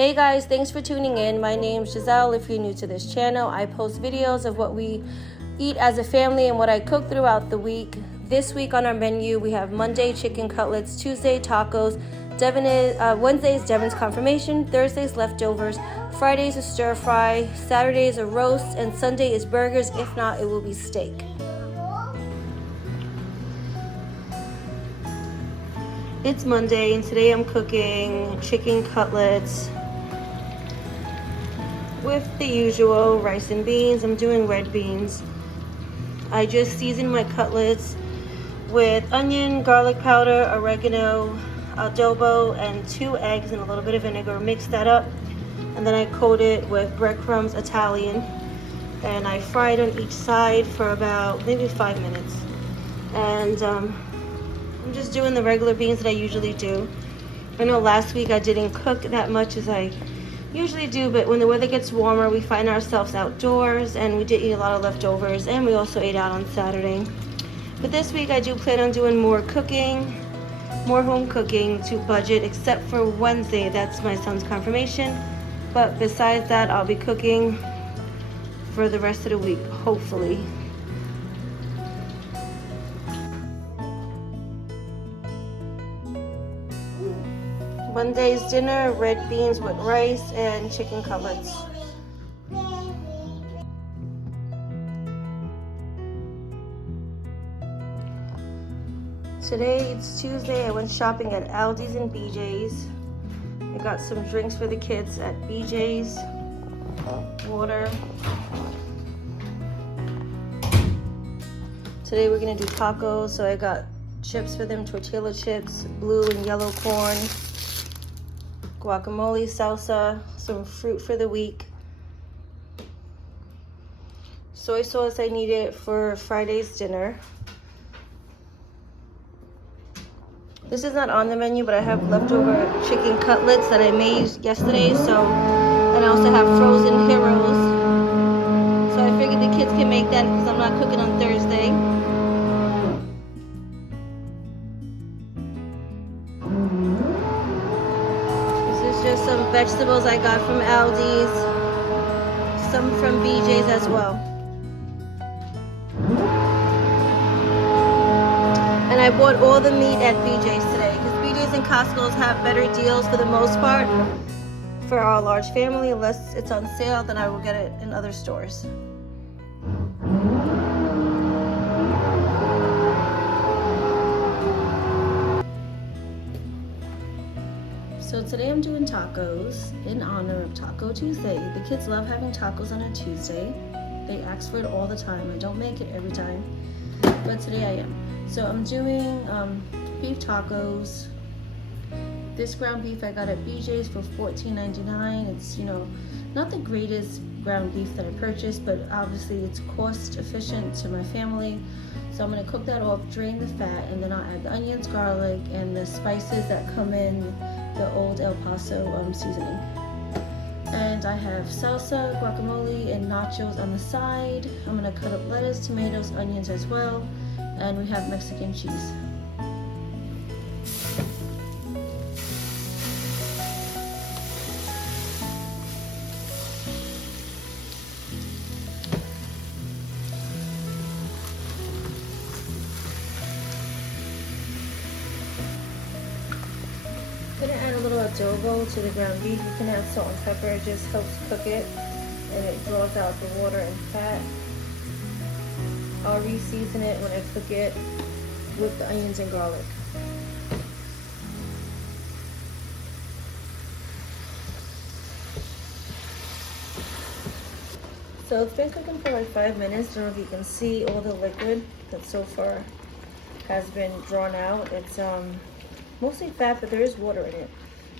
Hey guys, thanks for tuning in. My name's Giselle. If you're new to this channel, I post videos of what we eat as a family and what I cook throughout the week. This week on our menu, we have Monday chicken cutlets, Tuesday tacos, Wednesday is Devon's confirmation, Thursday's leftovers, Friday's a stir fry, Saturday's a roast, and Sunday is burgers. If not, it will be steak. It's Monday and today I'm cooking chicken cutlets with the usual rice and beans. I'm doing red beans. I just seasoned my cutlets with onion, garlic powder, oregano, adobo, and 2 eggs and a little bit of vinegar. Mix that up, and then I coat it with breadcrumbs Italian, and I fry it on each side for about maybe 5 minutes. And I'm just doing the regular beans that I usually do. I know last week I didn't cook that much as I usually do, but when the weather gets warmer, we find ourselves outdoors, and we did eat a lot of leftovers, and we also ate out on Saturday. But this week I do plan on doing more cooking, more home cooking to budget, except for Wednesday. That's my son's confirmation. But besides that, I'll be cooking for the rest of the week, hopefully. Monday's dinner, red beans with rice and chicken cutlets. Today it's Tuesday. I went shopping at Aldi's and BJ's. I got some drinks for the kids at BJ's. Water. Today we're gonna do tacos, so I got chips for them, tortilla chips, blue and yellow corn, guacamole, salsa, some fruit for the week, soy sauce I needed for Friday's dinner. This is not on the menu, but I have leftover chicken cutlets that I made yesterday, and I also have frozen heroes. So I figured the kids can make that because I'm not cooking on Thursday. This is just some vegetables I got from Aldi's, some from BJ's as well. And I bought all the meat at BJ's today because BJ's and Costco's have better deals for the most part for our large family. Unless it's on sale, then I will get it in other stores. So today I'm doing tacos in honor of Taco Tuesday. The kids love having tacos on a Tuesday. They ask for it all the time. I don't make it every time, but today I am. So I'm doing beef tacos. This ground beef I got at BJ's for $14.99. It's, not the greatest ground beef that I purchased, but obviously it's cost efficient to my family. So I'm gonna cook that off, drain the fat, and then I'll add the onions, garlic, and the spices that come in the old El Paso seasoning. And I have salsa, guacamole, and nachos on the side. I'm gonna cut up lettuce, tomatoes, onions as well. And we have Mexican cheese. I'm gonna add a little adobo to the ground beef. You can add salt and pepper. It just helps cook it, and it draws out the water and fat. I'll re-season it when I cook it with the onions and garlic. So it's been cooking for like 5 minutes. I don't know if you can see all the liquid that so far has been drawn out. It's mostly fat, but there is water in it.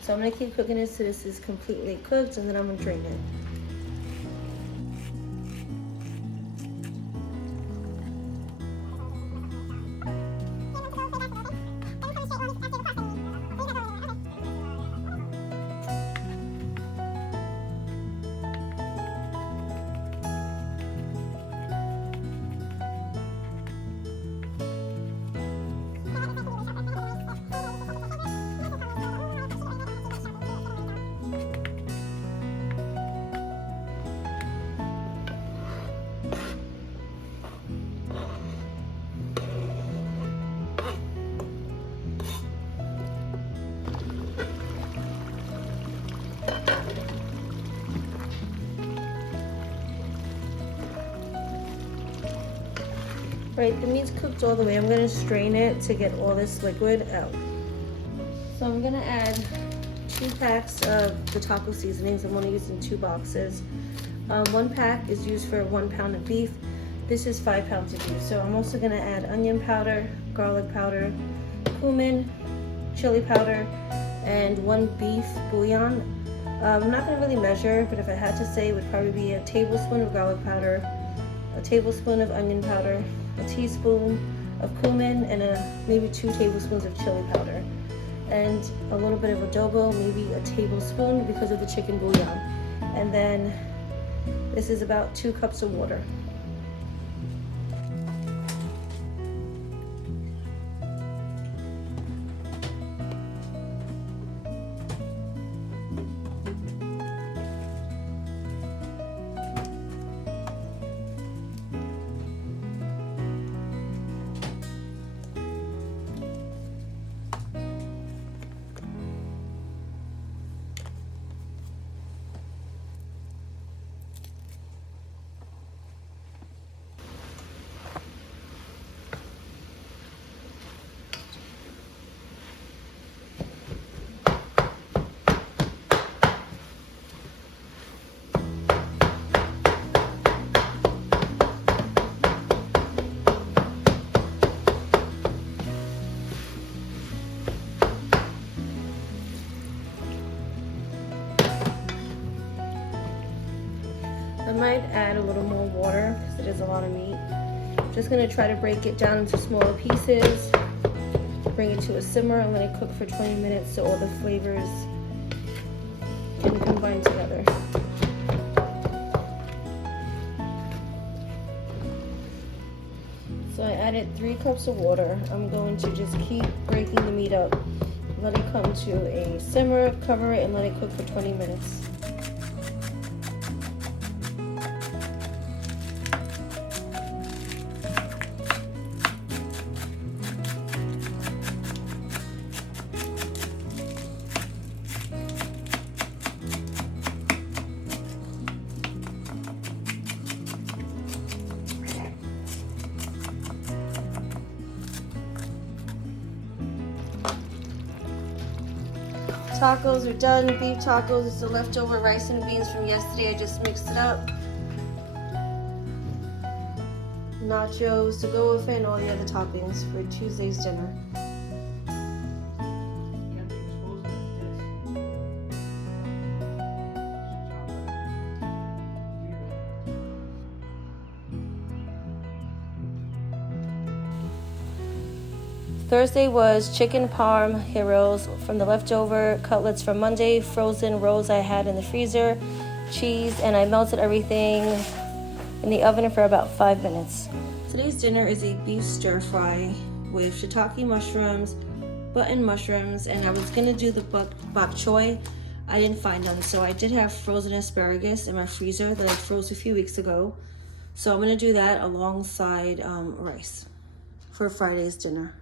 So I'm gonna keep cooking this till this is completely cooked, and then I'm gonna drain it. Right, the meat's cooked all the way. I'm gonna strain it to get all this liquid out. So I'm gonna add 2 packs of the taco seasonings. I'm only using 2 boxes. 1 pack is used for 1 pound of beef. This is 5 pounds of beef. So I'm also gonna add onion powder, garlic powder, cumin, chili powder, and 1 beef bouillon. I'm not gonna really measure, but if I had to say, it would probably be a tablespoon of garlic powder, a tablespoon of onion powder, a teaspoon of cumin, and maybe 2 tablespoons of chili powder, and a little bit of adobo, maybe a tablespoon because of the chicken bouillon. And then this is about 2 cups of water. I might add a little more water because it is a lot of meat. I'm just gonna try to break it down into smaller pieces, bring it to a simmer, and let it cook for 20 minutes so all the flavors can combine together. So I added 3 cups of water. I'm going to just keep breaking the meat up. Let it come to a simmer, cover it, and let it cook for 20 minutes. Tacos are done. Beef tacos. It's the leftover rice and beans from yesterday. I just mixed it up. Nachos to go with it, and all the other toppings for Tuesday's dinner. Thursday was chicken parm heroes from the leftover cutlets from Monday, frozen rolls I had in the freezer, cheese, and I melted everything in the oven for about 5 minutes. Today's dinner is a beef stir fry with shiitake mushrooms, button mushrooms, and I was gonna do the bok choy. I didn't find them, so I did have frozen asparagus in my freezer that I froze a few weeks ago. So I'm gonna do that alongside rice for Friday's dinner.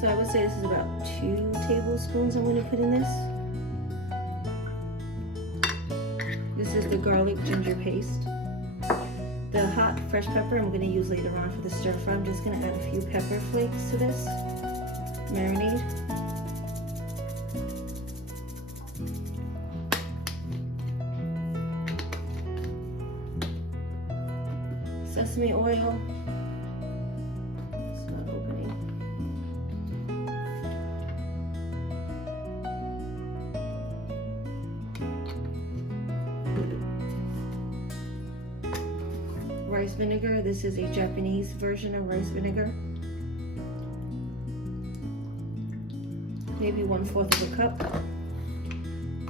So I would say this is about 2 tablespoons I'm going to put in this. This is the garlic ginger paste. The hot fresh pepper I'm going to use later on for the stir fry. I'm just going to add a few pepper flakes to this marinade. Sesame oil. It's not opening. Rice vinegar. This is a Japanese version of rice vinegar. Maybe 1/4 of a cup.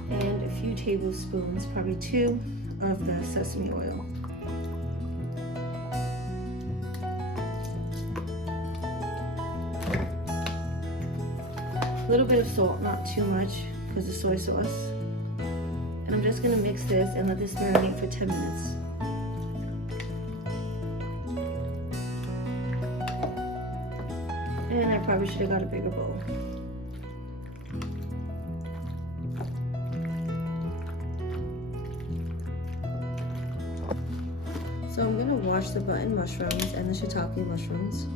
And a few tablespoons, probably 2, of the sesame oil. A little bit of salt, not too much because of soy sauce. And I'm just going to mix this and let this marinate for 10 minutes. And I probably should have got a bigger bowl. So I'm going to wash the button mushrooms and the shiitake mushrooms.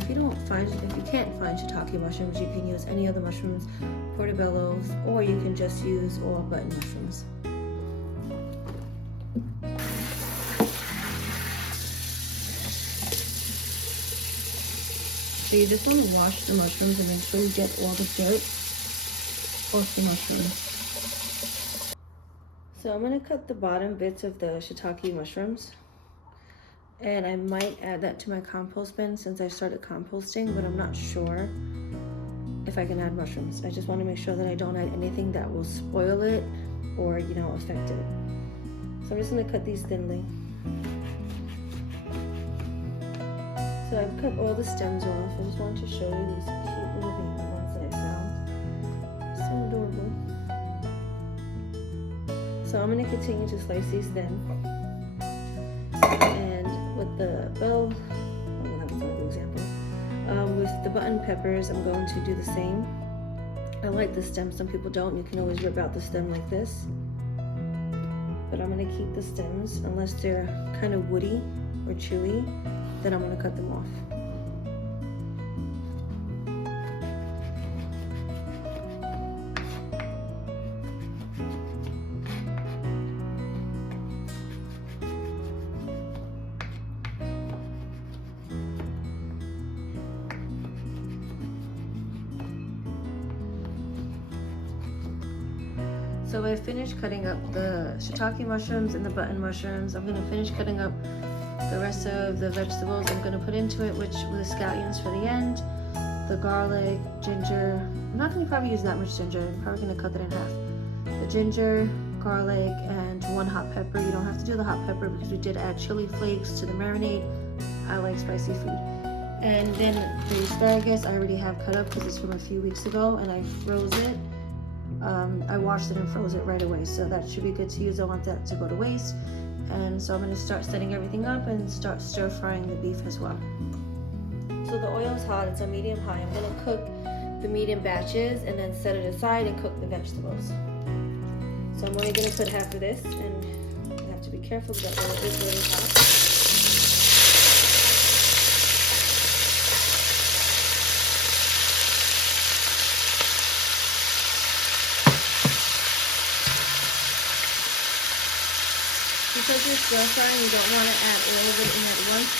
If you can't find shiitake mushrooms, you can use any other mushrooms, portobellos, or you can just use all button mushrooms. So you just want to wash the mushrooms and make sure you get all the dirt off the mushrooms. So I'm going to cut the bottom bits of the shiitake mushrooms. And I might add that to my compost bin since I started composting, but I'm not sure if I can add mushrooms. I just want to make sure that I don't add anything that will spoil it or, affect it. So I'm just going to cut these thinly. So I've cut all the stems off. I just wanted to show you these cute little baby ones that I found. So adorable. So I'm going to continue to slice these thin. With the bell, that was another example. With the button peppers, I'm going to do the same. I like the stem, some people don't. You can always rip out the stem like this. But I'm going to keep the stems, unless they're kind of woody or chewy, then I'm going to cut them off. So I finished cutting up the shiitake mushrooms and the button mushrooms. I'm going to finish cutting up the rest of the vegetables I'm going to put into it, which were the scallions for the end, the garlic, ginger. I'm not going to probably use that much ginger. I'm probably going to cut that in half. The ginger, garlic, and 1 hot pepper. You don't have to do the hot pepper because we did add chili flakes to the marinade. I like spicy food. And then the asparagus I already have cut up because it's from a few weeks ago and I froze it. I washed it and froze it right away, so that should be good to use. I don't want that to go to waste. And so I'm going to start setting everything up and start stir frying the beef as well. So the oil is hot, it's on medium high. I'm going to cook the meat in batches and then set it aside and cook the vegetables. So I'm only going to put half of this, and I have to be careful because that oil is really hot. Because you're stir frying, you don't want to add all of it in at once.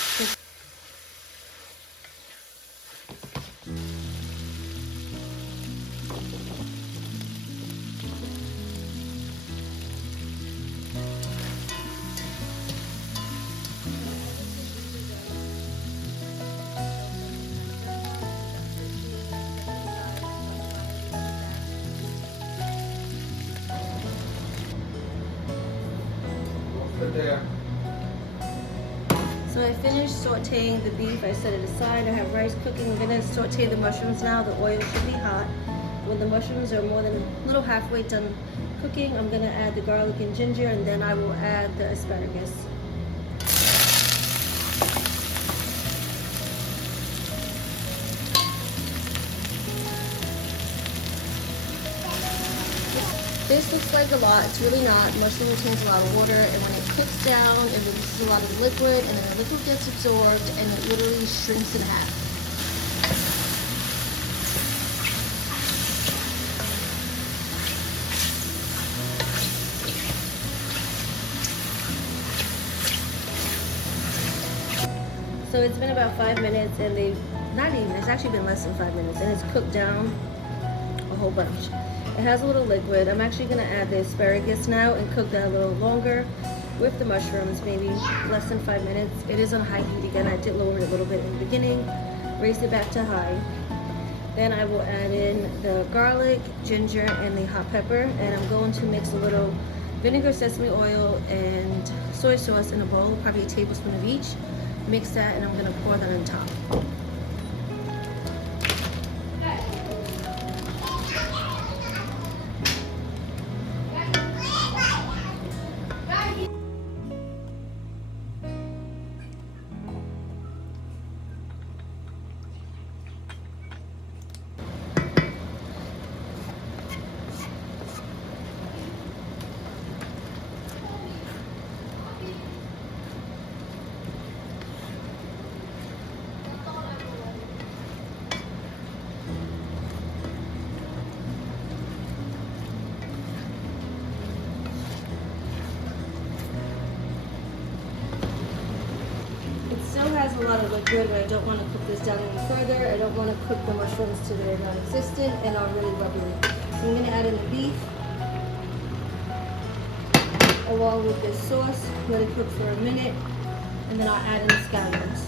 So I finished sauteing the beef. I set it aside. I have rice cooking. I'm going to saute the mushrooms now. The oil should be hot. When the mushrooms are more than a little halfway done cooking, I'm going to add the garlic and ginger, and then I will add the asparagus. This looks like a lot, it's really not. Mushroom retains a lot of water, and when it cooks down, it releases a lot of liquid, and then the liquid gets absorbed, and it literally shrinks in half. So it's been about 5 minutes, and it's actually been less than 5 minutes, and it's cooked down a whole bunch. It has a little liquid. I'm actually gonna add the asparagus now and cook that a little longer with the mushrooms, maybe less than 5 minutes. It is on high heat again. I did lower it a little bit in the beginning, raised it back to high. Then I will add in the garlic, ginger, and the hot pepper, and I'm going to mix a little vinegar, sesame oil, and soy sauce in a bowl, probably a tablespoon of each. Mix that, and I'm gonna pour that on top. Has a lot of liquid, but I don't want to cook this down any further. I don't want to cook the mushrooms to they're non-existent and are really rubbery. So I'm going to add in the beef along with this sauce, let it cook for a minute, and then I'll add in the scallions.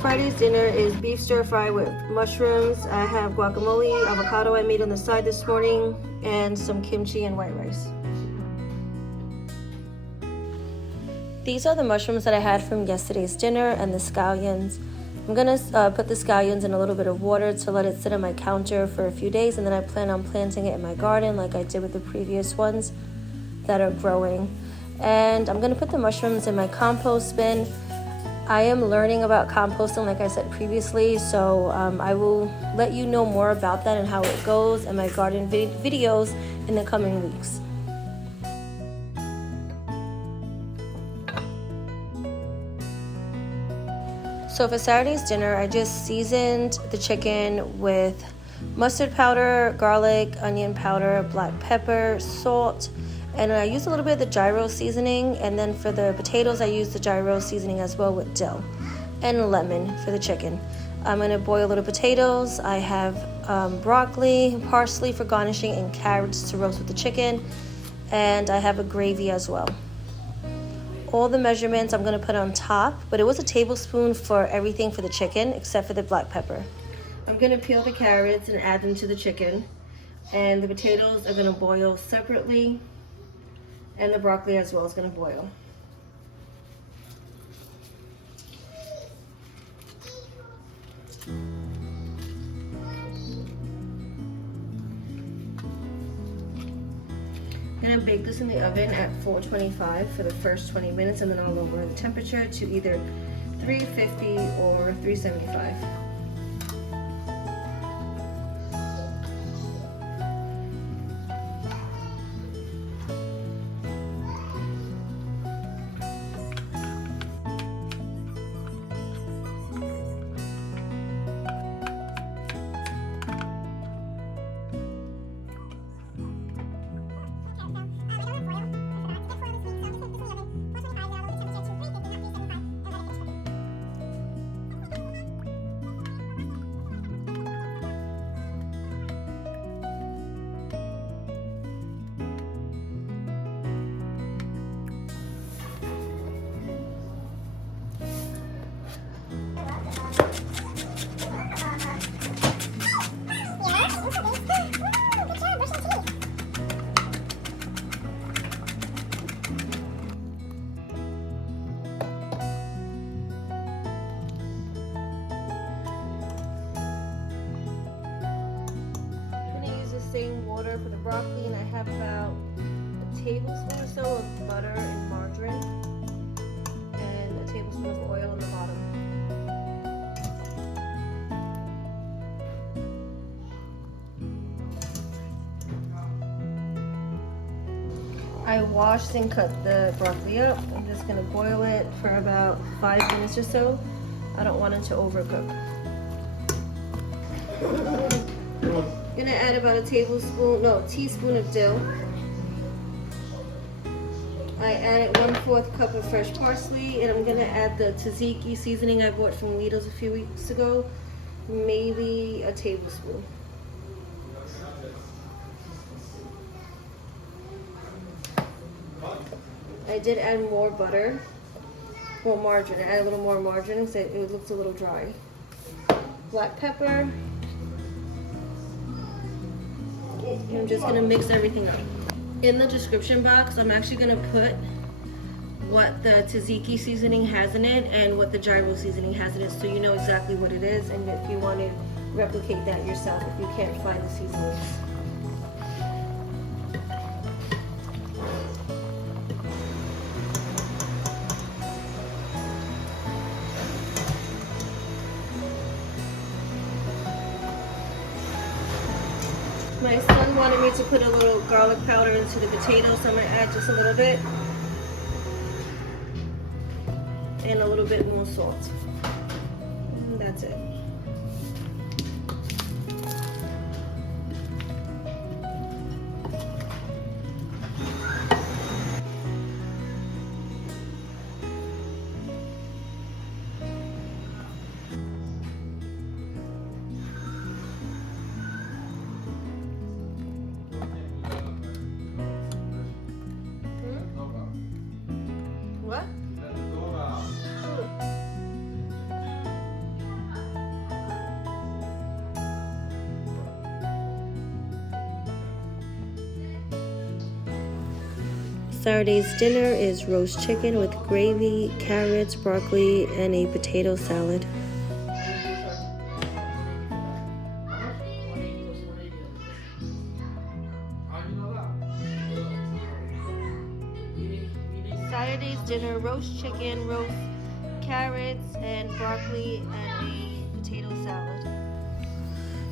Friday's dinner is beef stir fry with mushrooms. I have guacamole, avocado I made on the side this morning, and some kimchi and white rice. These are the mushrooms that I had from yesterday's dinner and the scallions. I'm gonna put the scallions in a little bit of water to let it sit on my counter for a few days, and then I plan on planting it in my garden like I did with the previous ones that are growing. And I'm gonna put the mushrooms in my compost bin. I am learning about composting, like I said previously, so I will let you know more about that and how it goes in my garden videos in the coming weeks. So for Saturday's dinner, I just seasoned the chicken with mustard powder, garlic, onion powder, black pepper, salt, and I used a little bit of the gyro seasoning. And then for the potatoes, I used the gyro seasoning as well with dill and lemon for the chicken. I'm going to boil little potatoes. I have broccoli, parsley for garnishing, and carrots to roast with the chicken. And I have a gravy as well. All the measurements I'm going to put on top, but it was a tablespoon for everything for the chicken except for the black pepper. I'm going to peel the carrots and add them to the chicken. And the potatoes are going to boil separately. And the broccoli as well is going to boil. I'm going to bake this in the oven at 425 for the first 20 minutes, and then I'll lower the temperature to either 350 or 375. broccoli, and I have about a tablespoon or so of butter and margarine, and a tablespoon of oil in the bottom. I washed and cut the broccoli up. I'm just gonna boil it for about 5 minutes or so. I don't want it to overcook. Gonna add about a teaspoon of dill. I added 1/4 cup of fresh parsley, and I'm gonna add the tzatziki seasoning I bought from Lidls a few weeks ago, maybe a tablespoon. I did add more butter, or margarine. I added a little more margarine so it looks a little dry. Black pepper. I'm just gonna mix everything up. In the description box, I'm actually gonna put what the tzatziki seasoning has in it and what the gyro seasoning has in it, so you know exactly what it is, and if you want to replicate that yourself if you can't find the seasonings. My son wanted me to put a little garlic powder into the potatoes, so I'm going to add just a little bit. And a little bit more salt. And that's it. What? Saturday's dinner is roast chicken with gravy, carrots, broccoli, and a potato salad. Saturday's dinner, roast chicken, roast carrots, and broccoli, and a potato salad.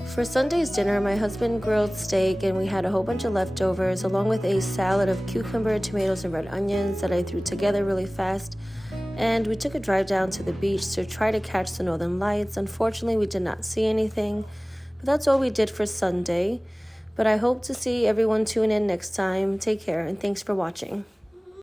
For Sunday's dinner, my husband grilled steak, and we had a whole bunch of leftovers, along with a salad of cucumber, tomatoes, and red onions that I threw together really fast. And we took a drive down to the beach to try to catch the northern lights. Unfortunately, we did not see anything, but that's all we did for Sunday. But I hope to see everyone tune in next time. Take care, and thanks for watching.